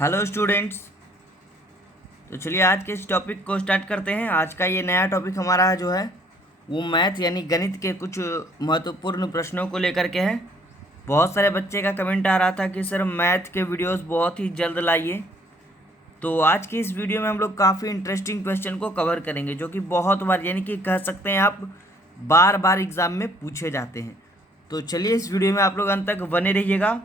Hello students. तो चलिए आज के इस टॉपिक को स्टार्ट करते हैं। आज का ये नया टॉपिक हमारा जो है वो मैथ यानी गणित के कुछ महत्वपूर्ण प्रश्नों को लेकर के है। बहुत सारे बच्चे का कमेंट आ रहा था कि सर मैथ के वीडियोस बहुत ही जल्द लाइए। तो आज की इस वीडियो में हम लोग काफ़ी इंटरेस्टिंग क्वेश्चन को कवर करेंगे जो कि बहुत बार यानी कि कह सकते हैं आप बार बार एग्ज़ाम में पूछे जाते हैं। तो चलिए इस वीडियो में आप लोग अंत तक बने रहिएगा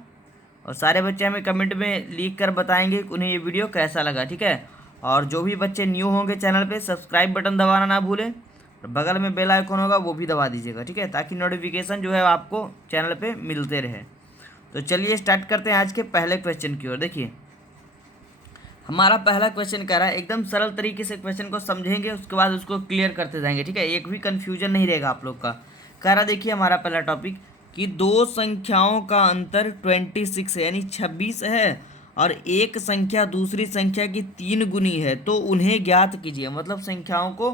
और सारे बच्चे हमें कमेंट में लिख कर बताएंगे कि उन्हें ये वीडियो कैसा लगा, ठीक है। और जो भी बच्चे न्यू होंगे चैनल पे सब्सक्राइब बटन दबाना ना भूलें और बगल में बेल आइकन होगा वो भी दबा दीजिएगा, ठीक है, ताकि नोटिफिकेशन जो है आपको चैनल पे मिलते रहे। तो चलिए स्टार्ट करते हैं आज के पहले क्वेश्चन की ओर। देखिए हमारा पहला क्वेश्चन कह रहा है, एकदम सरल तरीके से क्वेश्चन को समझेंगे उसके बाद उसको क्लियर करते जाएंगे, ठीक है, एक भी कन्फ्यूजन नहीं रहेगा आप लोग का। कह रहा देखिए हमारा पहला टॉपिक कि दो संख्याओं का अंतर 26 है यानी 26 है और एक संख्या दूसरी संख्या की 3 गुनी है, तो उन्हें ज्ञात कीजिए। मतलब संख्याओं को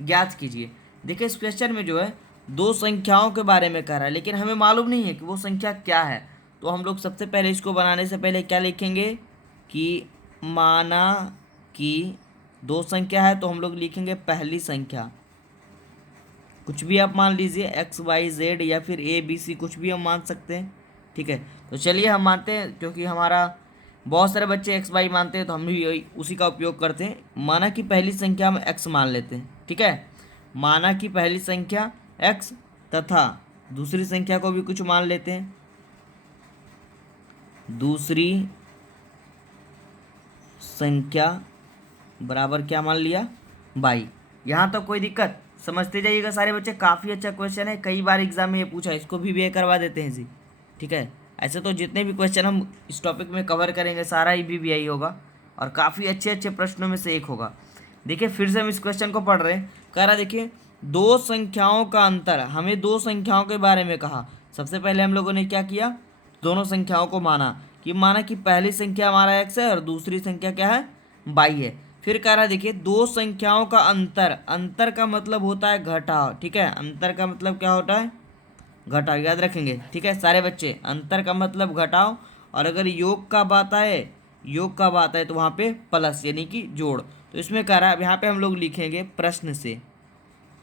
ज्ञात कीजिए। देखिए इस क्वेश्चन में जो है दो संख्याओं के बारे में कह रहा है लेकिन हमें मालूम नहीं है कि वो संख्या क्या है। तो हम लोग सबसे पहले इसको बनाने से पहले क्या लिखेंगे कि माना कि दो संख्या है, तो हम लोग लिखेंगे पहली संख्या, कुछ भी आप मान लीजिए XYZ या फिर ABC कुछ भी हम मान सकते हैं, ठीक है। तो चलिए हम मानते हैं क्योंकि हमारा बहुत सारे बच्चे XY मानते हैं तो हम भी उसी का उपयोग करते हैं। माना कि पहली संख्या हम X मान लेते हैं, ठीक है। माना कि पहली संख्या X तथा दूसरी संख्या को भी कुछ मान लेते हैं, दूसरी संख्या बराबर क्या मान लिया Y। यहाँ तक कोई दिक्कत? समझते जाइएगा सारे बच्चे, काफ़ी अच्छा क्वेश्चन है, कई बार एग्जाम में ये पूछा, इसको भी वे करवा देते हैं जी, ठीक है। ऐसे तो जितने भी क्वेश्चन हम इस टॉपिक में कवर करेंगे सारा ही BBI होगा और काफ़ी अच्छे अच्छे प्रश्नों में से एक होगा। देखिए फिर से हम इस क्वेश्चन को पढ़ रहे हैं। कह रहा देखिए दो संख्याओं का अंतर, हमें दो संख्याओं के बारे में कहा। सबसे पहले हम लोगों ने क्या किया, दोनों संख्याओं को माना कि पहली संख्या हमारा X है और दूसरी संख्या क्या है Y है। फिर कह रहा देखिए दो संख्याओं का अंतर, अंतर का मतलब होता है घटाव, ठीक है। अंतर का मतलब क्या होता है, घटाव, याद रखेंगे, ठीक है सारे बच्चे। अंतर का मतलब घटाव और अगर योग का बात आए, योग का बात आए तो वहाँ पे प्लस यानी कि जोड़। तो इसमें कह रहा है अब यहाँ पे हम लोग लिखेंगे प्रश्न से,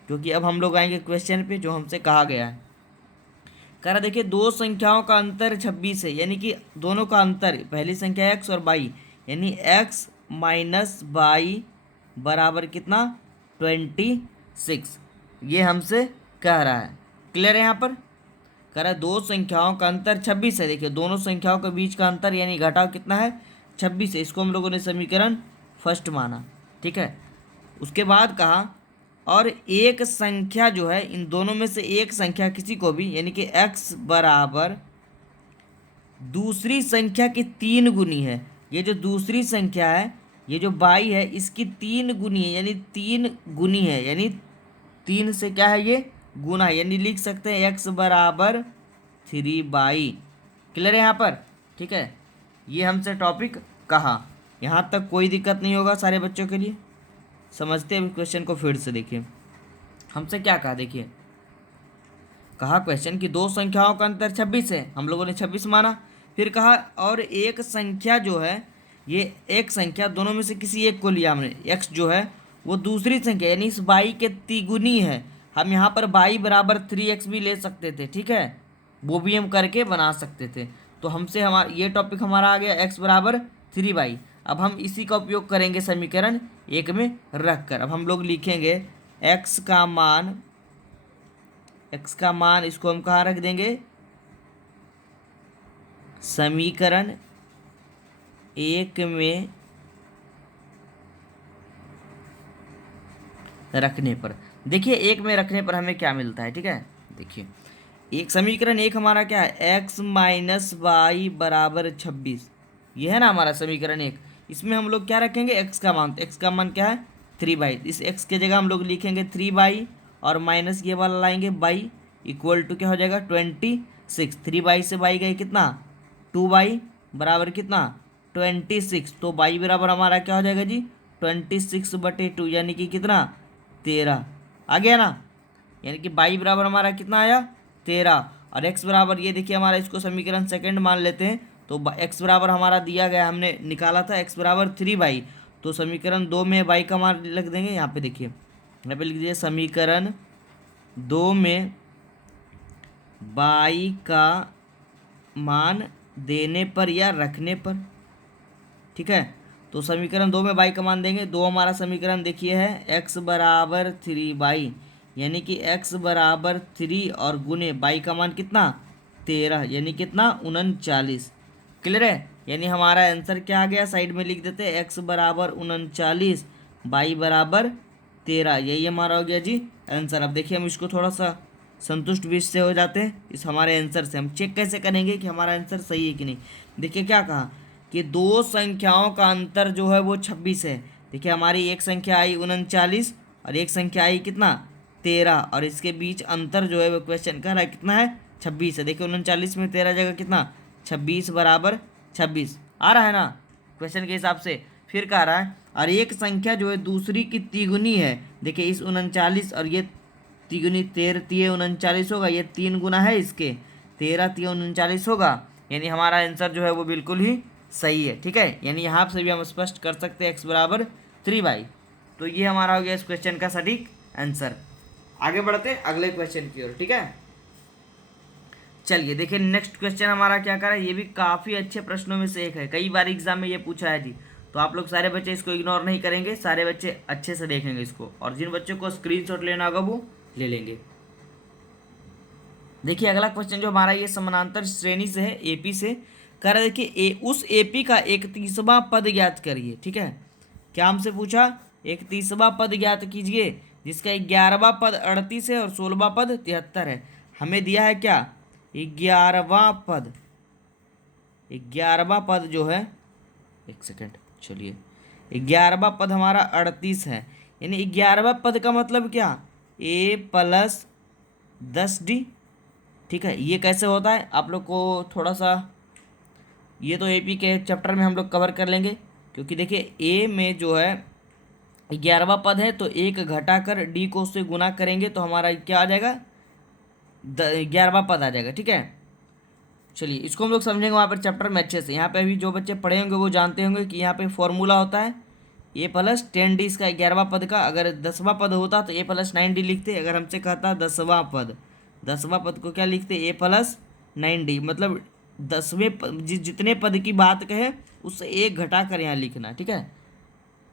क्योंकि अब हम लोग आएंगे क्वेश्चन पे जो हमसे कहा गया है। कह रहा देखिए दो संख्याओं का अंतर 26 है यानी कि दोनों का अंतर पहली संख्या X और Y यानी X माइनस Y बराबर कितना 26, ये हमसे कह रहा है। क्लियर है यहाँ पर? कह रहा है दो संख्याओं का अंतर 26 है। देखिए दोनों संख्याओं के बीच का अंतर यानी घटाव कितना है 26 है। इसको हम लोगों ने समीकरण फर्स्ट माना, ठीक है। उसके बाद कहा और एक संख्या जो है इन दोनों में से एक संख्या किसी को भी यानी कि X बराबर दूसरी संख्या की 3 गुनी है। ये जो दूसरी संख्या है, ये जो Y है, इसकी 3 गुनी है यानी 3 गुनी है यानी 3 से क्या है ये गुना है, यानी लिख सकते हैं X बराबर 3Y। क्लियर है यहाँ पर? ठीक है, ये हमसे टॉपिक कहा। यहाँ तक कोई दिक्कत नहीं होगा सारे बच्चों के लिए। समझते हैं क्वेश्चन को फिर से देखिए, हमसे क्या कहा। देखिए कहा क्वेश्चन कि दो संख्याओं का अंतर 26 है, हम लोगों ने 26 माना। फिर कहा और एक संख्या जो है, ये एक संख्या दोनों में से किसी एक को लिया हमने, x जो है वो दूसरी संख्या यानी इस y के तिगुनी है। हम यहाँ पर y बराबर 3x भी ले सकते थे, ठीक है, वो भी हम करके बना सकते थे। तो हमसे हमारा ये टॉपिक हमारा आ गया x बराबर 3y। अब हम इसी का उपयोग करेंगे समीकरण एक में रख कर। अब हम लोग लिखेंगे x का मान इसको हम कहाँ रख देंगे, समीकरण एक में रखने पर। देखिए एक में रखने पर हमें क्या मिलता है, ठीक है। देखिए एक समीकरण एक हमारा क्या है, x माइनस वाई बराबर 26, ये है ना हमारा समीकरण एक। इसमें हम लोग क्या रखेंगे x का मान, तो x का मान क्या है 3y। इस x के जगह हम लोग लिखेंगे 3y और माइनस ये वाला लाएंगे y इक्वल टू क्या हो जाएगा 26। 3y से y गए कितना 2y बराबर कितना 26। तो y बराबर हमारा क्या हो जाएगा जी 26/2 यानी कि कितना 13 आ गया ना। यानी कि y बराबर हमारा कितना आया 13 और x बराबर ये देखिए हमारा, इसको समीकरण सेकंड मान लेते हैं तो x बराबर हमारा दिया गया, हमने निकाला था x बराबर 3y। तो समीकरण 2 में y का मान लिख देंगे। यहाँ पे देखिए, यहाँ पे लिख दीजिए समीकरण 2 में y का मान देने पर या रखने पर, ठीक है। तो समीकरण 2 में y का मान देंगे। 2 हमारा समीकरण देखिए है x बराबर 3y, यानी कि x बराबर 3 और गुने y का मान कितना 13, यानी कितना 39। क्लियर है। यानी हमारा आंसर क्या आ गया, साइड में लिख देते हैं x बराबर 39, y बराबर 13। यही हमारा हो गया जी आंसर। अब देखिए हम इसको थोड़ा सा संतुष्ट भी इससे हो जाते हैं, इस हमारे आंसर से। हम चेक कैसे करेंगे कि हमारा आंसर सही है कि नहीं। देखिए क्या कहा कि दो संख्याओं का अंतर जो है वो 26 है। देखिए हमारी एक संख्या आई 39 और एक संख्या आई कितना 13, और इसके बीच अंतर जो है वो क्वेश्चन कर रहा है कितना है 26 है। देखिए 39 में 13 जगह कितना 26 बराबर 26 आ रहा है ना क्वेश्चन के हिसाब से। फिर कह रहा है और एक संख्या जो है दूसरी की तिगुनी है। देखिए इस 39 और ये तिगुनी 13 39 होगा, ये 3 गुना है इसके, 13 3 39 होगा। यानी हमारा आंसर जो है वो बिल्कुल ही सही है, ठीक है। यानी यहाँ से भी हम स्पष्ट कर सकते हैं x बराबर 3y। तो ये हमारा हो गया इस क्वेश्चन का सटीक आंसर। आगे बढ़ते हैं अगले क्वेश्चन की ओर, ठीक है। चलिए देखिए नेक्स्ट क्वेश्चन हमारा क्या कर रहा है, ये भी काफ़ी अच्छे प्रश्नों में से एक है, कई बार एग्जाम में ये पूछा है जी। तो आप लोग सारे बच्चे इसको इग्नोर नहीं करेंगे, सारे बच्चे अच्छे से देखेंगे इसको, और जिन बच्चों को स्क्रीनशॉट लेना होगा वो ले लेंगे। देखिए अगला क्वेश्चन जो हमारा ये समानांतर श्रेणी से है एपी से, कह रहा है देखिए उस एपी का 31वां पद ज्ञात करिए, ठीक है। क्या हमसे पूछा 31वां पद ज्ञात कीजिए जिसका 11वां पद 38 है और 16वां पद 73 है। हमें दिया है क्या 11वां पद, 11वां पद जो है, एक सेकेंड चलिए, 11वां पद हमारा 38 है। यानी 11वां पद का मतलब क्या a प्लस 10d, ठीक है। ये कैसे होता है आप लोग को थोड़ा सा, ये तो एपी के चैप्टर में हम लोग कवर कर लेंगे, क्योंकि देखिए ए में जो है 11वां पद है तो एक घटाकर डी को उससे गुना करेंगे तो हमारा क्या आ जाएगा 11वां पद आ जाएगा, ठीक है। चलिए इसको हम लोग समझेंगे वहाँ पर चैप्टर में अच्छे से। यहाँ पे अभी जो बच्चे पढ़े होंगे वो जानते होंगे कि यहाँ पे फॉर्मूला होता है ए प्लस 10d इसका 11वां पद का। अगर 10वां पद होता तो ए प्लस 9d लिखते। अगर हमसे कहता 10वां पद, 10वां पद को क्या लिखते ए प्लस 9d, मतलब 10वें जितने पद की बात कहे उससे एक घटा कर यहाँ लिखना, ठीक है।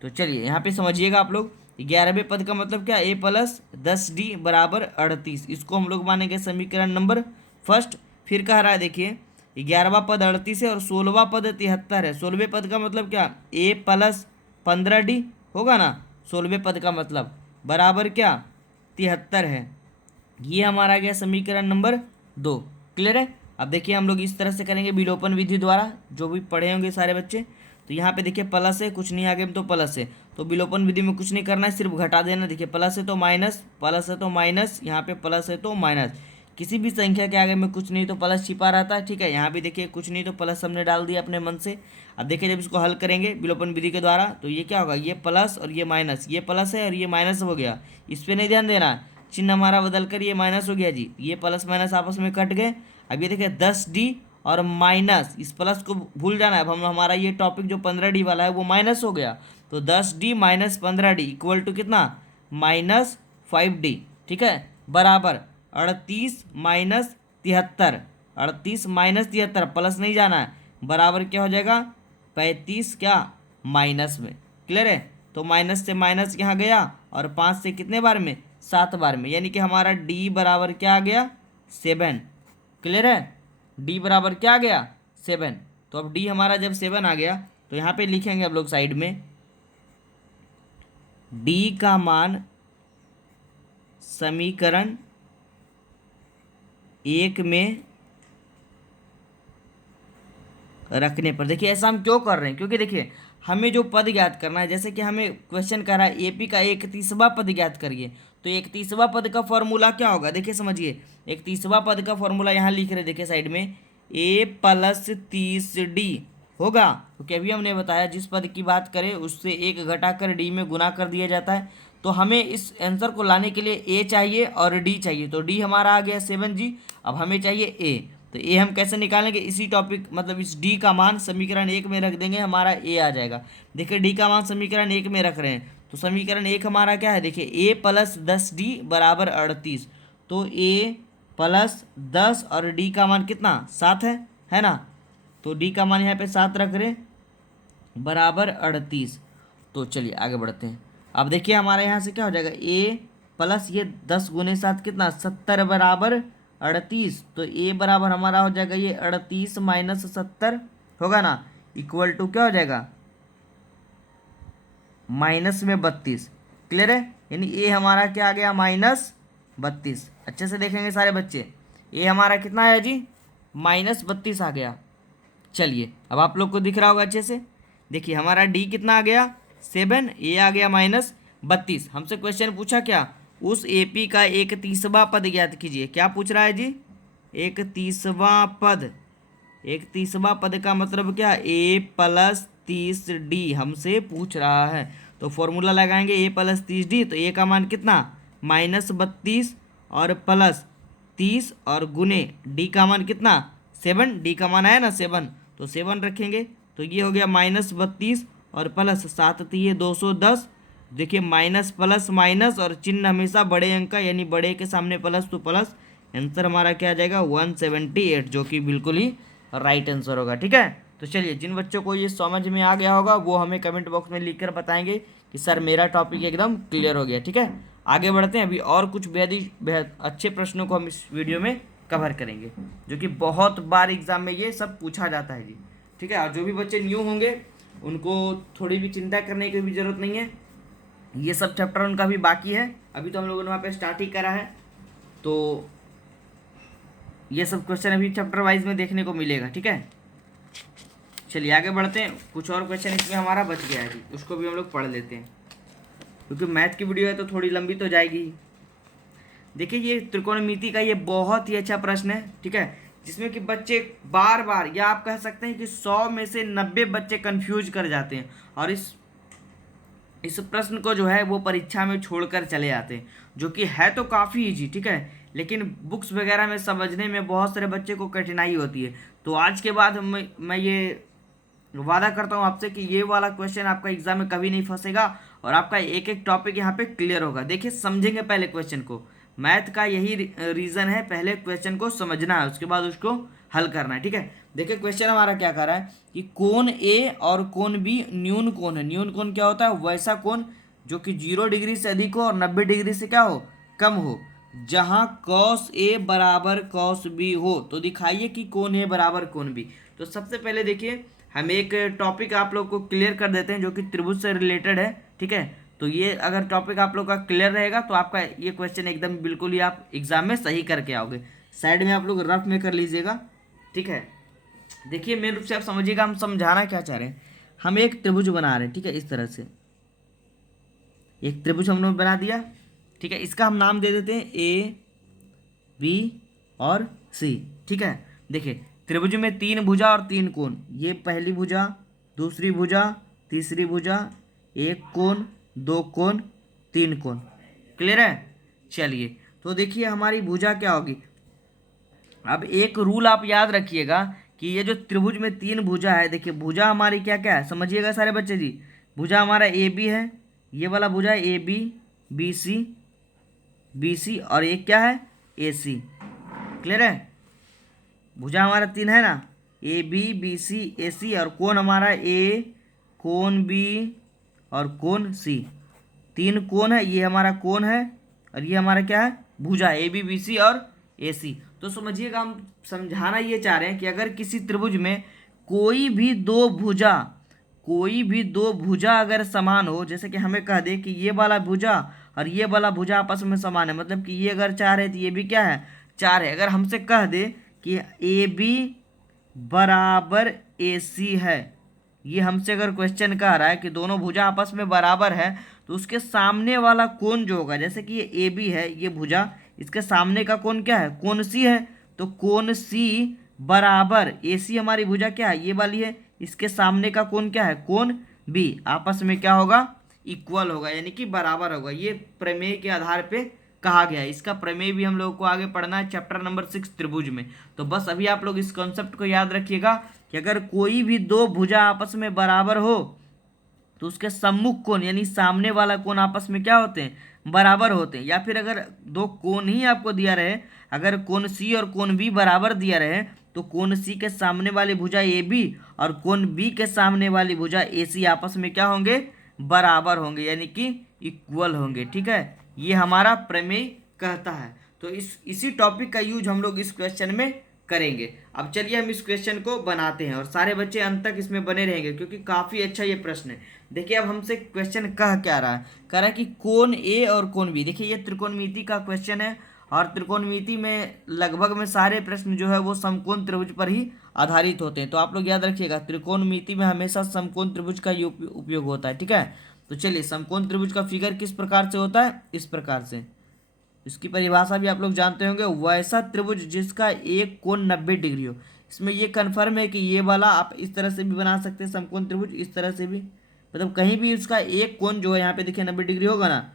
तो चलिए यहाँ पे समझिएगा आप लोग, 11वें पद का मतलब क्या ए प्लस 10d बराबर 38, इसको हम लोग मानेंगे समीकरण नंबर फर्स्ट। फिर कह रहा है देखिए 11वां पद 38 है और 16वां पद 73 है। 16वें पद का मतलब क्या ए प्लस 15d होगा ना, 16वें पद का मतलब बराबर क्या 73 है। ये हमारा गया समीकरण नंबर 2। क्लियर है। अब देखिए हम लोग इस तरह से करेंगे विलोपन विधि द्वारा, जो भी पढ़े होंगे सारे बच्चे। तो यहाँ पे देखिए प्लस है, कुछ नहीं आगे में तो प्लस है, तो विलोपन विधि में कुछ नहीं करना है, सिर्फ घटा देना। देखिए प्लस है तो माइनस, प्लस है तो माइनस, यहाँ पे प्लस है तो माइनस। किसी भी संख्या के आगे में कुछ नहीं तो प्लस छिपा रहता है, ठीक है। यहाँ भी देखिए कुछ नहीं तो प्लस हमने डाल दिया अपने मन से। अब देखिए जब इसको हल करेंगे विलोपन विधि के द्वारा तो ये क्या होगा, ये प्लस और ये माइनस, ये प्लस है और ये माइनस हो गया। इस पर नहीं ध्यान देना, चिन्ह हमारा बदल कर ये माइनस हो गया जी, ये प्लस माइनस आपस में कट गए। अब ये देखिए 10d और माइनस, इस प्लस को भूल जाना है। अब हम हमारा ये टॉपिक जो 15d वाला है वो माइनस हो गया, तो 10d minus 15d equal to कितना माइनस 5d, ठीक है, बराबर 38 माइनस 73, 38 माइनस 73 प्लस नहीं जाना है, बराबर क्या हो जाएगा 35 क्या माइनस में। क्लियर है। तो माइनस से माइनस यहाँ गया और 5 से कितने बार में 7 बार में, यानी कि हमारा d बराबर क्या आ गया 7। क्लियर है। d बराबर क्या आ गया 7। तो अब d हमारा जब 7 आ गया तो यहाँ पे लिखेंगे हम लोग साइड में d का मान समीकरण 1 में रखने पर। देखिए ऐसा हम क्यों कर रहे हैं, क्योंकि देखिए हमें जो पद ज्ञात करना है, जैसे कि हमें क्वेश्चन कर रहा है एपी का 31वां पद ज्ञात करिए, तो 31वां पद का फॉर्मूला क्या होगा, देखिए समझिए 31वां पद का फॉर्मूला यहाँ लिख रहे, देखिए साइड में a प्लस 30d होगा, क्योंकि अभी हमने बताया जिस पद की बात करें उससे एक घटाकर d में गुना कर दिया जाता है। तो हमें इस आंसर को लाने के लिए a चाहिए और d चाहिए, तो d हमारा आ गया 7g। अब हमें चाहिए a, तो ए हम कैसे निकालेंगे, इसी टॉपिक मतलब इस डी का मान समीकरण 1 में रख देंगे, हमारा ए आ जाएगा। देखिए डी का मान समीकरण 1 में रख रहे हैं, तो समीकरण 1 हमारा क्या है, देखिए ए प्लस 10D बराबर 38। तो ए प्लस 10 और डी का मान कितना 7 है ना। तो डी का मान यहाँ पे 7 रख रहे बराबर 38। तो चलिए आगे बढ़ते हैं। अब देखिए हमारे यहाँ से क्या हो जाएगा, ए प्लस ये 10 गुने 7 कितना 70 बराबर 38। तो ए बराबर हमारा हो जाएगा ये 38 माइनस 70 होगा ना, इक्वल टू क्या हो जाएगा माइनस में 32। क्लियर है, यानी ए हमारा क्या आ गया -32। अच्छे से देखेंगे सारे बच्चे, ए हमारा कितना है जी -32 आ गया। चलिए अब आप लोग को दिख रहा होगा अच्छे से, देखिए हमारा डी कितना आ गया 7, ए आ गया -32। हमसे क्वेश्चन पूछा क्या, उस एपी का एक 30वां पद ज्ञात कीजिए। क्या पूछ रहा है जी, एक 30वां पद। एक 30वां पद का मतलब क्या, ए प्लस 30D हमसे पूछ रहा है। तो फॉर्मूला लगाएंगे ए प्लस 30D, तो ए का मान कितना -32 और प्लस 30 और गुने डी का मान कितना 7, डी का मान आया ना 7, तो 7 रखेंगे। तो ये हो गया -32 और प्लस 7 तो ये 210। देखिए माइनस प्लस माइनस और चिन्ह हमेशा बड़े अंक का, यानी बड़े के सामने प्लस तो प्लस। आंसर हमारा क्या आ जाएगा 178, जो कि बिल्कुल ही राइट आंसर होगा। ठीक है, तो चलिए जिन बच्चों को ये समझ में आ गया होगा वो हमें कमेंट बॉक्स में लिखकर बताएंगे कि सर मेरा टॉपिक एकदम क्लियर हो गया। ठीक है, आगे बढ़ते हैं। अभी और कुछ बेहद अच्छे प्रश्नों को हम इस वीडियो में कवर करेंगे, जो कि बहुत बार एग्जाम में ये सब पूछा जाता है जी। ठीक है, और जो भी बच्चे न्यू होंगे उनको थोड़ी भी चिंता करने की भी ज़रूरत नहीं है, ये सब चैप्टर उनका भी बाकी है, अभी तो हम लोगों ने वहाँ पे स्टार्ट ही करा है। तो ये सब क्वेश्चन अभी चैप्टर वाइज में देखने को मिलेगा। ठीक है, चलिए आगे बढ़ते हैं। कुछ और क्वेश्चन इसमें हमारा बच गया है जी, उसको भी हम लोग पढ़ लेते हैं, क्योंकि मैथ की वीडियो है तो थोड़ी लंबी तो जाएगी। देखिए ये त्रिकोणमिति का ये बहुत ही अच्छा प्रश्न है। ठीक है, जिसमें कि बच्चे बार बार, या आप कह सकते हैं कि 100 में से 90 बच्चे कंफ्यूज कर जाते हैं, और इस प्रश्न को जो है वो परीक्षा में छोड़कर चले जाते हैं, जो कि है तो काफ़ी इजी। ठीक है, लेकिन बुक्स वगैरह में समझने में बहुत सारे बच्चे को कठिनाई होती है। तो आज के बाद मैं ये वादा करता हूँ आपसे कि ये वाला क्वेश्चन आपका एग्जाम में कभी नहीं फंसेगा, और आपका एक एक टॉपिक यहाँ पे क्लियर होगा। देखिए समझेंगे पहले क्वेश्चन को, मैथ का यही रीज़न है, पहले क्वेश्चन को समझना है, उसके बाद उसको हल करना है। ठीक है, देखिए क्वेश्चन हमारा क्या कर रहा है कि कोण ए और कोण बी न्यून कोण है। न्यून कोण क्या होता है, वैसा कोण जो कि 0 डिग्री से अधिक हो और 90 डिग्री से क्या हो कम हो, जहाँ cos A बराबर cos B हो। तो दिखाइए कि कोण A बराबर कोण B। तो सबसे पहले देखिए हम एक टॉपिक आप लोग को क्लियर कर देते हैं, जो कि त्रिभुज से रिलेटेड है। ठीक है, तो ये अगर टॉपिक आप लोग का क्लियर रहेगा तो आपका ये क्वेश्चन एकदम बिल्कुल ही आप एग्जाम में सही करके आओगे। साइड में आप लोग रफ में कर लीजिएगा। ठीक है, देखिए मेन रूप से आप समझिएगा हम समझाना क्या चाह रहे हैं। हम एक त्रिभुज बना रहे हैं, ठीक है, इस तरह से एक त्रिभुज हमने बना दिया। ठीक है, इसका हम नाम दे देते हैं ए बी और सी। ठीक है, देखिए त्रिभुज में 3 भुजा और 3 कोण, ये पहली भुजा, दूसरी भुजा, तीसरी भुजा, एक कोण, 2 कोण, 3 कोण। क्लियर है, चलिए तो देखिए हमारी भुजा क्या होगी। अब एक रूल आप याद रखिएगा कि ये जो त्रिभुज में 3 भुजा है, देखिए भुजा हमारी क्या क्या है समझिएगा सारे बच्चे जी। भुजा हमारा ए बी है, ये वाला भुजा है ए बी, बी सी और एक क्या है ए सी। क्लियर है, भुजा हमारा 3 है ना, ए बी सी ए सी, और कोण हमारा ए, कोण बी और कोण सी। 3 कोण है, ये हमारा कोण है और ये हमारा क्या है भुजा, ए बी सी और ए सी। तो समझिएगा हम समझाना ये चाह रहे हैं कि अगर किसी त्रिभुज में कोई भी दो भुजा अगर समान हो, जैसे कि हमें कह दे कि ये वाला भुजा और ये वाला भुजा आपस में समान है, मतलब कि ये अगर 4 है तो ये भी क्या है 4 है। अगर हमसे कह दे कि ए बी बराबर ए सी है, ये हमसे अगर क्वेश्चन कह रहा है कि दोनों भुजा आपस में बराबर है, तो उसके सामने वाला कोण जो होगा, जैसे कि ये ए बी है ये भुजा, इसके सामने का कोण क्या है कोण सी है, तो कोण सी बराबर ए सी हमारी भुजा क्या है ये वाली है, इसके सामने का कोण क्या है कोण बी, आपस में क्या होगा इक्वल होगा, यानी कि बराबर होगा। ये प्रमेय के आधार पे कहा गया है। इसका प्रमेय भी हम लोगों को आगे पढ़ना है चैप्टर नंबर 6 त्रिभुज में। तो बस अभी आप लोग इस कॉन्सेप्ट को याद रखिएगा कि अगर कोई भी दो भुजा आपस में बराबर हो तो उसके सम्मुख कोण यानी सामने वाला कोण आपस में क्या होते हैं, बराबर होते हैं। या फिर अगर दो कोण ही आपको दिया रहे, अगर कोण सी और कोण बी बराबर दिया रहे तो कोण सी के सामने वाली भुजा ए बी और कोण बी के सामने वाली भुजा ए सी आपस में क्या होंगे, बराबर होंगे, यानी कि इक्वल होंगे। ठीक है, ये हमारा प्रमेय कहता है। तो इसी टॉपिक का यूज हम लोग इस क्वेश्चन में करेंगे। अब चलिए हम इस क्वेश्चन को बनाते हैं और सारे बच्चे अंत तक इसमें बने रहेंगे क्योंकि काफ़ी अच्छा ये प्रश्न है। देखिए अब हमसे क्वेश्चन कह क्या रहा है, कह रहा है कि कोण ए और कोण बी। देखिए ये त्रिकोणमिति का क्वेश्चन है और त्रिकोणमिति में लगभग में सारे प्रश्न जो है वो समकोण त्रिभुज पर ही आधारित होते हैं। तो आप लोग याद रखिएगा त्रिकोणमिति में हमेशा समकोण त्रिभुज का ही उपयोग होता है। ठीक है, तो चलिए समकोण त्रिभुज का फिगर किस प्रकार से होता है, इस प्रकार से। इसकी परिभाषा भी आप लोग जानते होंगे, वैसा त्रिभुज जिसका एक कोण 90 डिग्री हो। इसमें ये कन्फर्म है कि ये वाला आप इस तरह से भी बना सकते हैं समकोण त्रिभुज, इस तरह से भी, मतलब कहीं भी उसका एक कोण जो है यहाँ पे देखिए 90 डिग्री होगा ना,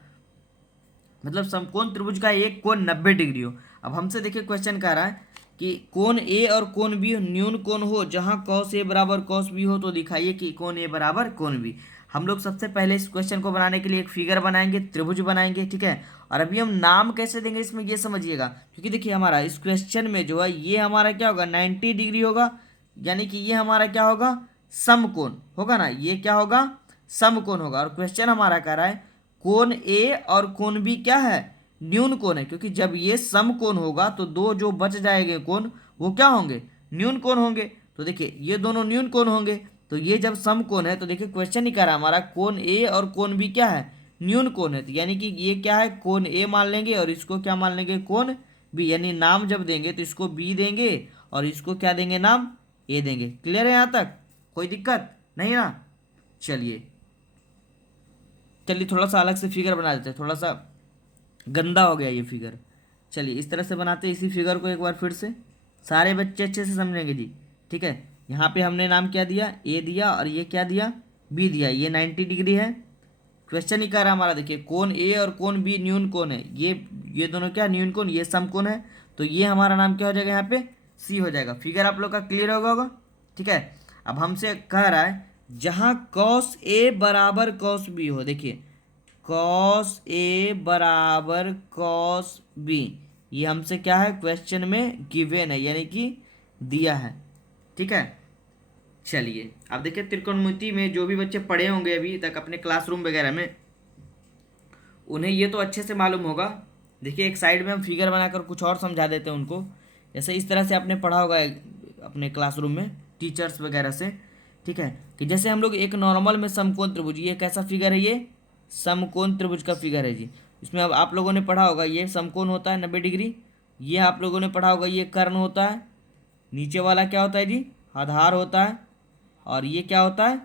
मतलब समकोण त्रिभुज का एक कोण 90 डिग्री हो। अब हमसे देखिए क्वेश्चन कह रहा है कि कोण ए और कोण बी न्यून कोण हो जहाँ कॉस ए बराबर कॉस बी हो तो दिखाइए कि कोण ए बराबर कोण बी। हम लोग सबसे पहले इस क्वेश्चन को बनाने के लिए एक फिगर बनाएंगे, त्रिभुज बनाएंगे। ठीक है, और अभी हम नाम कैसे देंगे इसमें ये समझिएगा, क्योंकि देखिए हमारा इस क्वेश्चन में जो है ये हमारा क्या होगा 90 डिग्री होगा, यानी कि ये हमारा क्या होगा समकोण होगा ना, ये क्या होगा समकोण होगा। और क्वेश्चन हमारा कह रहा है कोण ए और कोण बी क्या है, न्यून कोण है, क्योंकि जब ये समकोण होगा तो दो जो बच जाएंगे कोण वो क्या होंगे, न्यून कोण होंगे। तो देखिए ये दोनों न्यून कोण होंगे, तो ये जब समकोण है तो देखिए क्वेश्चन ही कह रहा है हमारा कोण ए और कोण बी क्या है, न्यून कोण है। तो यानी कि ये क्या है कोण ए मान लेंगे और इसको क्या मान लेंगे कोण बी, यानी नाम जब देंगे तो इसको बी देंगे और इसको क्या देंगे नाम ए देंगे। क्लियर है यहाँ तक, कोई दिक्कत नहीं ना। चलिए थोड़ा सा अलग से फिगर बना देते हैं, थोड़ा सा गंदा हो गया ये फिगर। चलिए इस तरह से बनाते हैं इसी फिगर को एक बार फिर से, सारे बच्चे अच्छे से समझेंगे जी। ठीक है, यहाँ पे हमने नाम क्या दिया, ए दिया और ये क्या दिया, बी दिया। ये 90 डिग्री है। क्वेश्चन ही कह रहा है हमारा, देखिए कोण ए और कोण बी न्यून कोण है, ये दोनों क्या न्यून कोण, ये समकोण है। तो ये हमारा नाम क्या हो जाएगा यहाँ पे सी हो जाएगा। फिगर आप लोग का क्लियर होगा। ठीक है, अब हमसे कह रहा है जहाँ कॉस ए बराबर कॉस बी हो, देखिए कॉस ए बराबर कॉस बी, ये हमसे क्या है क्वेश्चन में गिवन है, यानी कि दिया है। ठीक है, चलिए अब देखिए त्रिकोणमिति में जो भी बच्चे पढ़े होंगे अभी तक अपने क्लासरूम वगैरह में, उन्हें ये तो अच्छे से मालूम होगा। देखिए एक साइड में हम फिगर बनाकर कुछ और समझा देते हैं उनको, जैसे इस तरह से आपने पढ़ा होगा अपने क्लासरूम में टीचर्स वगैरह से। ठीक है, कि जैसे हम लोग एक नॉर्मल में समकोण त्रिभुज, ये कैसा फिगर है, ये समकोण त्रिभुज का फिगर है जी। इसमें अब आप लोगों ने पढ़ा होगा ये समकोण होता है 90 डिग्री, ये आप लोगों ने पढ़ा होगा ये कर्ण होता है, नीचे वाला क्या होता है जी आधार होता है, और ये क्या होता है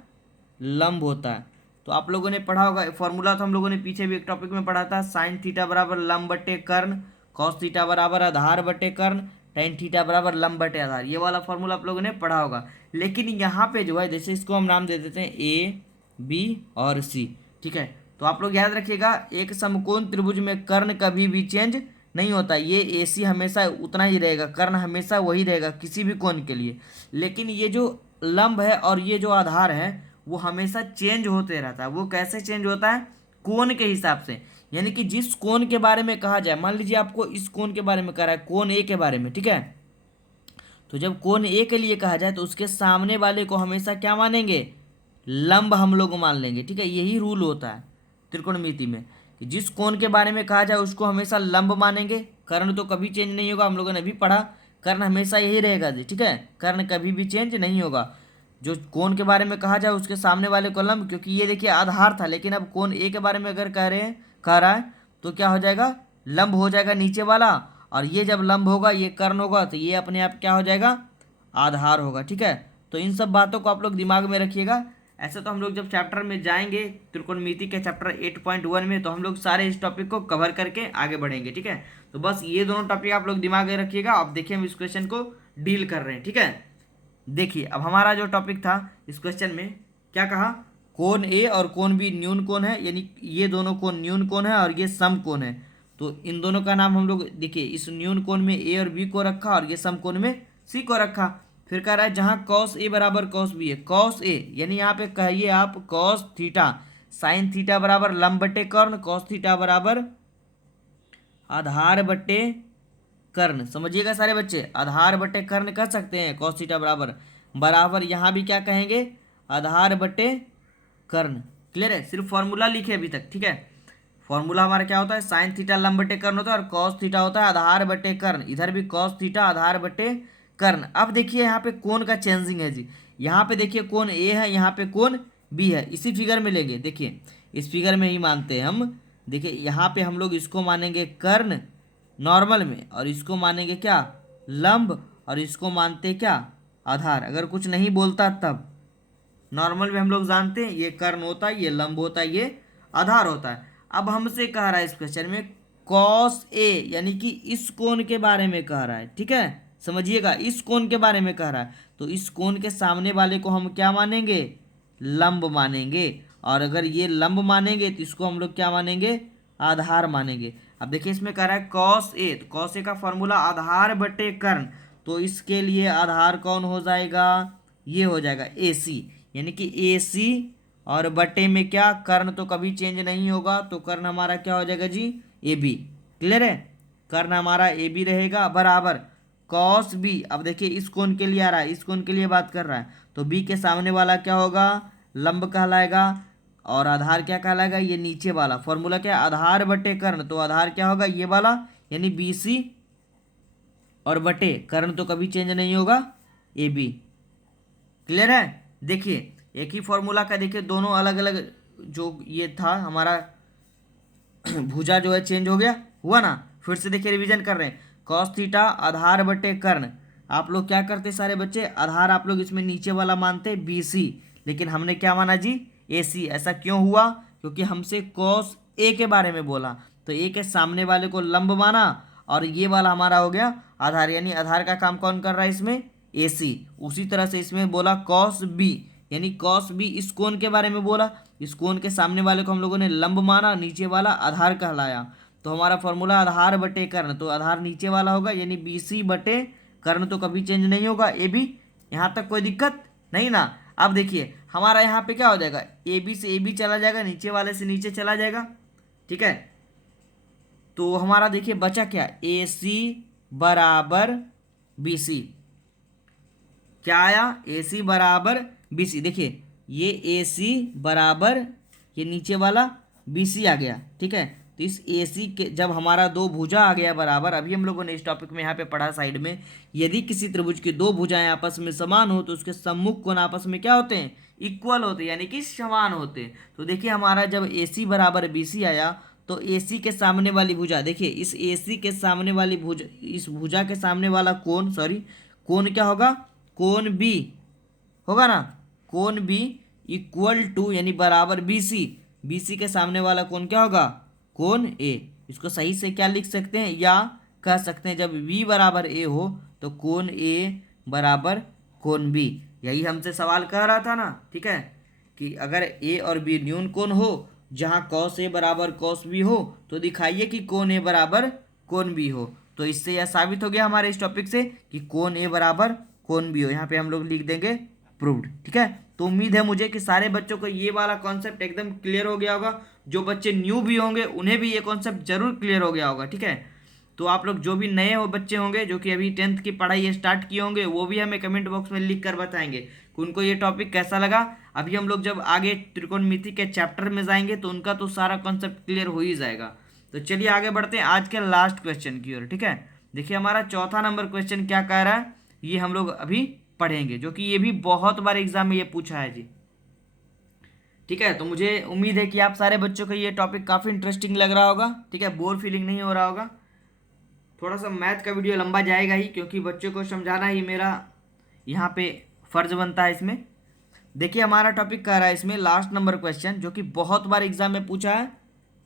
लंब होता है। तो आप लोगों ने पढ़ा होगा फॉर्मूला, तो हम लोगों ने पीछे भी एक टॉपिक में पढ़ा था, साइन थीटा बराबर लंब बटे कर्ण, कॉस थीटा बराबर आधार बटे कर्ण, टेन थीटा बराबर लंब बटे आधार। ये वाला फॉर्मूला आप लोगों ने पढ़ा होगा। लेकिन यहाँ पे जो है जैसे इसको हम नाम दे देते हैं ए बी और सी। ठीक है, तो आप लोग याद रखिएगा एक समकोण त्रिभुज में कर्ण कभी भी चेंज नहीं होता, ये ए सी हमेशा उतना ही रहेगा, कर्ण हमेशा वही रहेगा किसी भी कोण के लिए। लेकिन ये जो लंब है और ये जो आधार है वो हमेशा चेंज होते रहता है। वो कैसे चेंज होता है, कोण के हिसाब से, यानी कि जिस कोण के बारे में कहा जाए, मान लीजिए आपको इस कोण के बारे में कह रहा है, कोण ए के बारे में। ठीक है, तो जब कोण ए के लिए कहा जाए तो उसके सामने वाले को हमेशा क्या मानेंगे, लंब हम लोग मान लेंगे। ठीक है, यही रूल होता है त्रिकोणमिति में कि जिस कोण के बारे में कहा जाए उसको हमेशा लंब मानेंगे। कर्ण तो कभी चेंज नहीं होगा, हम लोगों ने भी पढ़ा कर्ण हमेशा यही रहेगा जी। ठीक है, कर्ण कभी भी चेंज नहीं होगा। जो कोण के बारे में कहा जाए उसके सामने वाले को लंब, क्योंकि ये देखिए आधार था, लेकिन अब कोण ए के बारे में अगर कह रहा है तो क्या हो जाएगा लंब हो जाएगा नीचे वाला, और ये जब लंब होगा ये कर्ण होगा तो ये अपने आप क्या हो जाएगा आधार होगा। ठीक है, तो इन सब बातों को आप लोग दिमाग में रखिएगा। ऐसे तो हम लोग जब चैप्टर में जाएंगे त्रिकोणमिति के चैप्टर 8.1 में, तो हम लोग सारे इस टॉपिक को कवर करके आगे बढ़ेंगे। ठीक है, तो बस ये दोनों टॉपिक आप लोग दिमाग में रखिएगा। अब देखिए हम इस क्वेश्चन को डील कर रहे हैं। ठीक है, देखिए अब हमारा जो टॉपिक था इस क्वेश्चन में क्या कहा, कोण ए और कोण बी न्यून कोण है, यानी ये दोनों कोण न्यून कोण है और ये सम कोण है। तो इन दोनों का नाम हम लोग देखिए, इस न्यून कोण में ए और बी को रखा और ये समकोण में सी को रखा। फिर कह रहा है जहां कॉस ए बराबर कॉस बी है, कॉस ए यानी यहाँ पे कहिए आप कॉस थीटा साइन थीटा बराबर लंब बटे कर्ण, कॉस थीटा बराबर आधार बटे कर्ण। समझिएगा सारे बच्चे, आधार बटे कर्ण कर सकते हैं कॉस थीटा बराबर बराबर यहाँ भी क्या कहेंगे, आधार बटे कर्ण। क्लियर है, सिर्फ फॉर्मूला लिखे अभी तक, ठीक है। फॉर्मूला हमारा क्या होता है, साइन थीटा लंब बटे कर्ण होता है और कॉस थीटा होता है आधार बटे कर्ण। इधर भी कॉस थीटा आधार बटे कर्ण। अब देखिए यहाँ पे कोण का चेंजिंग है जी, यहाँ पे देखिए कोण ए है, यहाँ पे कोण बी है। इसी फिगर में लेंगे, देखिए इस फिगर में ही मानते हैं हम। देखिए यहाँ पे हम लोग इसको मानेंगे कर्ण नॉर्मल में, और इसको मानेंगे क्या, लंब, और इसको मानते क्या, आधार। अगर कुछ नहीं बोलता तब नॉर्मल में हम लोग जानते हैं ये कर्ण होता है, ये लंब होता है, ये आधार होता है। अब हमसे कह रहा है इस क्वेश्चन में कॉस ए यानी कि इस कोण के बारे में कह रहा है, ठीक है। समझिएगा, इस कोण के बारे में कह रहा है, तो इस कोण के सामने वाले को हम क्या मानेंगे, लंब मानेंगे। और अगर ये लंब मानेंगे तो इसको हम लोग क्या मानेंगे, आधार मानेंगे। अब देखिए इसमें कह रहा है कॉस ए, तो कॉस ए का फॉर्मूला आधार बटे कर्ण, तो इसके लिए आधार कौन हो जाएगा, ये हो जाएगा ए सी, यानी कि ए सी और बटे में क्या, कर्ण तो कभी चेंज नहीं होगा, तो कर्ण हमारा क्या हो जाएगा जी, ए बी। क्लियर है, कर्ण हमारा ए बी रहेगा बराबर कॉस बी। अब देखिए इस कोण के लिए आ रहा है, इस कोण के लिए बात कर रहा है, तो बी के सामने वाला क्या होगा, लंब कहलाएगा, और आधार क्या कहलाएगा, ये नीचे वाला। फॉर्मूला क्या है, आधार बटे कर्ण, तो आधार क्या होगा, ये वाला, यानी बी सी, और बटे कर्ण तो कभी चेंज नहीं होगा, ए बी। क्लियर है, देखिए एक ही फॉर्मूला का देखिए दोनों अलग अलग, जो ये था हमारा भुजा जो है चेंज हो गया, हुआ ना। फिर से देखिए रिवीजन कर रहे हैं, कॉस थीटा आधार बटे कर्ण। आप लोग क्या करते सारे बच्चे, आधार आप लोग इसमें नीचे वाला मानते बी सी, लेकिन हमने क्या माना जी, ए सी। ऐसा क्यों हुआ, क्योंकि हमसे कॉस ए के बारे में बोला, तो ए के सामने वाले को लंब माना, और ये वाला हमारा हो गया आधार, यानी आधार का काम कौन कर रहा है इसमें, ए सी। उसी तरह से इसमें बोला कॉस बी, यानी कॉस बी इस कोण के बारे में बोला, इस कोण के सामने वाले को हम लोगों ने लंब माना, नीचे वाला आधार कहलाया। तो हमारा फॉर्मूला आधार बटे कर्ण, तो आधार नीचे वाला होगा, यानी बी सी बटे कर्ण तो कभी चेंज नहीं होगा, ए बी। यहाँ तक कोई दिक्कत नहीं ना। अब देखिए हमारा यहाँ पे क्या हो जाएगा, ए बी से ए बी चला जाएगा, नीचे वाले से नीचे चला जाएगा, ठीक है। तो हमारा देखिए बचा क्या, ए सी बराबर बी सी। क्या आया, ए सी बराबर बी सी। देखिए ये ए सी बराबर ये नीचे वाला बी सी आ गया, ठीक है। तो इस ए सी के जब हमारा दो भुजा आ गया बराबर, अभी हम लोगों ने इस टॉपिक में यहाँ पे पढ़ा साइड में, यदि किसी त्रिभुज की दो भुजाएं आपस में समान हो तो उसके सम्मुख कोण आपस में क्या होते हैं, इक्वल होते हैं, यानी कि समान होते हैं। तो देखिए हमारा जब ए सी बराबर बी सी आया, तो ए सी के सामने वाली भुजा, देखिए इस ए सी के सामने वाली भुजा, इस भुजा के सामने वाला कोण, सॉरी कोण क्या होगा, कोण बी होगा ना, कोण बी इक्वल टू यानी बराबर बी सी। बी सी के सामने वाला कोण क्या होगा, कोण ए। इसको सही से क्या लिख सकते हैं, या कह सकते हैं जब बी बराबर ए हो तो कोण ए बराबर कोण बी। यही हमसे सवाल कह रहा था ना, ठीक है, कि अगर ए और बी न्यून कोण हो, जहां कॉस ए बराबर कॉस बी हो, तो दिखाइए कि कोण ए बराबर कोण बी हो। तो इससे यह साबित हो गया हमारे इस टॉपिक से कि कोण ए बराबर कोण बी हो। यहाँ पे हम लोग लिख देंगे प्रूव्ड, ठीक है। तो उम्मीद है मुझे कि सारे बच्चों को ये वाला कॉन्सेप्ट एकदम क्लियर हो गया होगा। जो बच्चे न्यू भी होंगे उन्हें भी ये कॉन्सेप्ट जरूर क्लियर हो गया होगा, ठीक है। तो आप लोग जो भी नए हो बच्चे होंगे, जो कि अभी 10th की पढ़ाई स्टार्ट किए होंगे, वो भी हमें कमेंट बॉक्स में लिख कर बताएंगे कि उनको ये टॉपिक कैसा लगा। अभी हम लोग जब आगे त्रिकोणमिति के चैप्टर में जाएंगे तो उनका तो सारा कॉन्सेप्ट क्लियर हो ही जाएगा। तो चलिए आगे बढ़ते हैं आज के लास्ट क्वेश्चन की ओर, ठीक है। देखिए हमारा चौथा नंबर क्वेश्चन क्या कह रहा है, ये हम लोग अभी पढ़ेंगे, जो कि ये भी बहुत बार एग्जाम में ये पूछा है जी, ठीक है। तो मुझे उम्मीद है कि आप सारे बच्चों को ये टॉपिक काफ़ी इंटरेस्टिंग लग रहा होगा, ठीक है, बोर फीलिंग नहीं हो रहा होगा। थोड़ा सा मैथ का वीडियो लंबा जाएगा ही, क्योंकि बच्चों को समझाना ही मेरा यहाँ पे फर्ज बनता है इसमें। देखिए हमारा टॉपिक कह रहा है इसमें लास्ट नंबर क्वेश्चन, जो कि बहुत बार एग्जाम में पूछा है,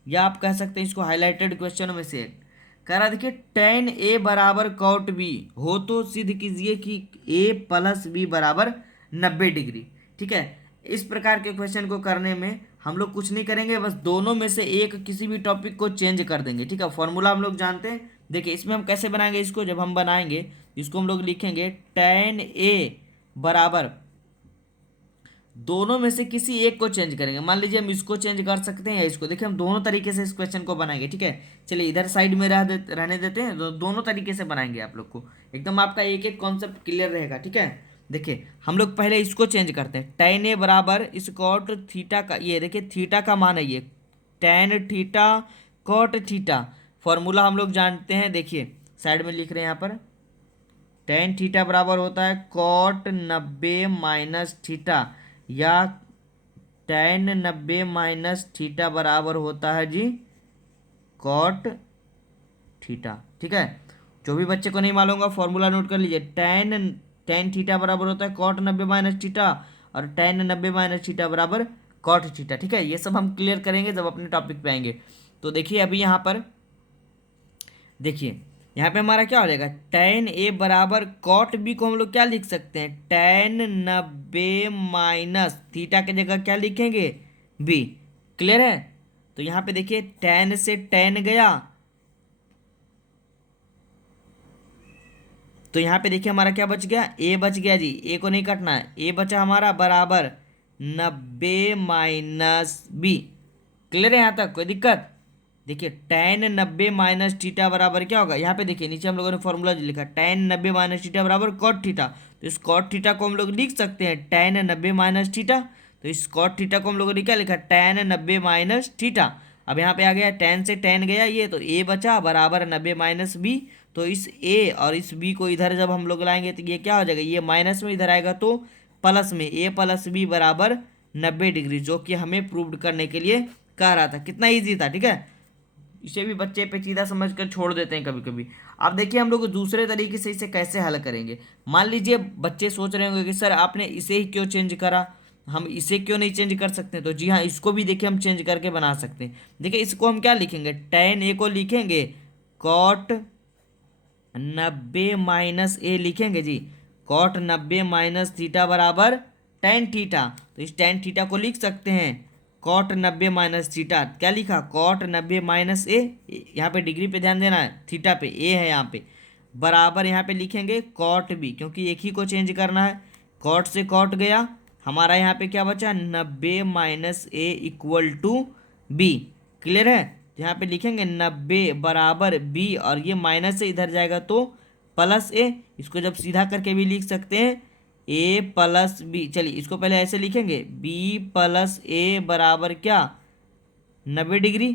या आप कह सकते हैं इसको हाईलाइटेड क्वेश्चनों में से एक। कह रहा है देखिए tan a बराबर cot b हो तो सिद्ध कीजिए कि a प्लस बी बराबर 90 डिग्री, ठीक है। इस प्रकार के क्वेश्चन को करने में हम लोग कुछ नहीं करेंगे, बस दोनों में से एक किसी भी टॉपिक को चेंज कर देंगे, ठीक है। फॉर्मूला हम लोग जानते हैं। देखिए इसमें हम कैसे बनाएंगे इसको, जब हम बनाएंगे इसको हम लोग लिखेंगे tan a बराबर, दोनों में से किसी एक को चेंज करेंगे। मान लीजिए हम इसको चेंज कर सकते हैं या इसको। देखिए हम दोनों तरीके से इस क्वेश्चन को बनाएंगे, ठीक है। चलिए इधर साइड में रहने देते हैं, दोनों तरीके से बनाएंगे आप लोग को, एकदम आपका एक एक कॉन्सेप्ट क्लियर रहेगा, ठीक है। देखिए हम लोग पहले इसको चेंज करते हैं। tan a बराबर इस कॉट थीटा का, ये देखिए थीटा का मान है ये, tan theta cot theta. Formula हम लोग जानते हैं, देखिए साइड में लिख रहे हैं यहाँ पर, tan थीटा बराबर होता है कॉट 90 माइनस थीटा, या tan 90 माइनस थीटा बराबर होता है जी कॉट थीटा, ठीक है। जो भी बच्चे को नहीं मालूम होगा फॉर्मूला नोट कर लीजिए। tan थीटा बराबर होता है कॉट 90 माइनस थीटा, और tan 90 माइनस थीटा बराबर कॉट थीटा, ठीक है। ये सब हम क्लियर करेंगे जब अपने टॉपिक पे आएंगे। तो देखिए अभी यहाँ पर देखिए, यहाँ पे हमारा क्या हो जाएगा, tan a बराबर कॉट b को हम लोग क्या लिख सकते हैं, tan 90 माइनस थीटा की जगह क्या लिखेंगे, b। क्लियर है। तो यहाँ पे देखिए tan से tan गया, तो यहाँ पे देखिए हमारा क्या बच गया, a बच गया जी, a को नहीं काटना है, a बचा हमारा बराबर 90 माइनस b। क्लियर है यहाँ तक, कोई दिक्कत। देखिए tan 90 माइनस थीटा बराबर क्या होगा, यहाँ पे देखिए नीचे हम लोगों ने फॉर्मूला लिखा tan 90 माइनस थीटा बराबर कॉट थीटा। तो इस कॉट थीटा को हम लोग लिख सकते हैं tan 90 माइनस थीटा। तो इस कॉट थीटा को हम लोगों ने क्या लिखा, tan 90 माइनस थीटा। अब यहाँ पे आ गया tan से tan गया ये, तो a बचा बराबर 90 माइनस b। तो इस a और इस b को इधर जब हम लोग लाएंगे तो ये क्या हो जाएगा, ये माइनस में इधर आएगा तो प्लस में, a प्लस b बराबर 90 डिग्री, जो कि हमें प्रूव करने के लिए कह रहा था। कितना ईजी था, ठीक है। इसे भी बच्चे पेचीदा समझ कर छोड़ देते हैं कभी कभी। अब देखिए हम लोग दूसरे तरीके से इसे कैसे हल करेंगे। मान लीजिए बच्चे सोच रहे होंगे कि सर आपने इसे ही क्यों चेंज करा, हम इसे क्यों नहीं चेंज कर सकते। तो जी हाँ, इसको भी देखिए हम चेंज करके बना सकते हैं। देखिए इसको हम क्या लिखेंगे, tan a को लिखेंगे कॉट 90 माइनस ए लिखेंगे जी, कॉट 90 माइनस थीटा बराबर tan थीटा। तो इस tan थीटा को लिख सकते हैं कॉट 90 माइनस थीटा, क्या लिखा, कॉट 90 माइनस ए, यहाँ पे डिग्री पे ध्यान देना है, थीटा पे ए है यहाँ पे, बराबर यहाँ पे लिखेंगे कॉट बी, क्योंकि एक ही को चेंज करना है। कॉट से कॉट गया, हमारा यहाँ पे क्या बचा, 90 minus A equal to B. Clear है। तो यहाँ पे लिखेंगे 90 बराबर बी, और ये माइनस से इधर जाएगा तो प्लस ए। इसको जब सीधा करके भी लिख सकते हैं a प्लस बी। चलिए इसको पहले ऐसे लिखेंगे b प्लस ए बराबर क्या, 90 डिग्री।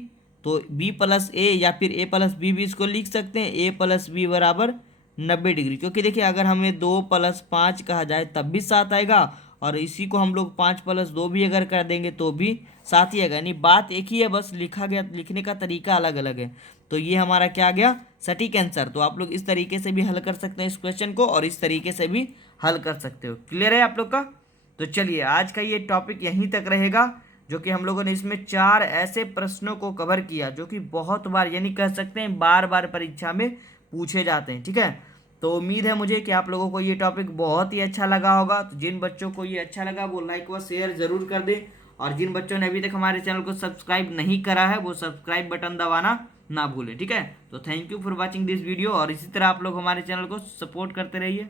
तो b प्लस ए या फिर a प्लस बी भी इसको लिख सकते हैं, a प्लस बी बराबर 90 डिग्री। क्योंकि देखिए अगर हमें 2 प्लस 5 कहा जाए तब भी 7 आएगा, और इसी को हम लोग 5 प्लस 2 भी अगर कर देंगे तो भी 7 ही आएगा। यानी बात एक ही है, बस लिखा गया, लिखने का तरीका अलग अलग है। तो ये हमारा क्या आ गया, सटीक आंसर। तो आप लोग इस तरीके से भी हल कर सकते हैं इस क्वेश्चन को, और इस तरीके से भी हल कर सकते हो। क्लियर है आप लोग का। तो चलिए आज का ये टॉपिक यहीं तक रहेगा, जो कि हम लोगों ने इसमें 4 ऐसे प्रश्नों को कवर किया जो कि बहुत बार, यानी कह सकते हैं बार बार परीक्षा में पूछे जाते हैं, ठीक है। तो उम्मीद है मुझे कि आप लोगों को ये टॉपिक बहुत ही अच्छा लगा होगा। तो जिन बच्चों को ये अच्छा लगा वो लाइक व शेयर जरूर कर दें, और जिन बच्चों ने अभी तक हमारे चैनल को सब्सक्राइब नहीं करा है वो सब्सक्राइब बटन दबाना ना भूलें, ठीक है। तो thank you for watching this video, और इसी तरह आप लोग हमारे चैनल को सपोर्ट करते रहिए।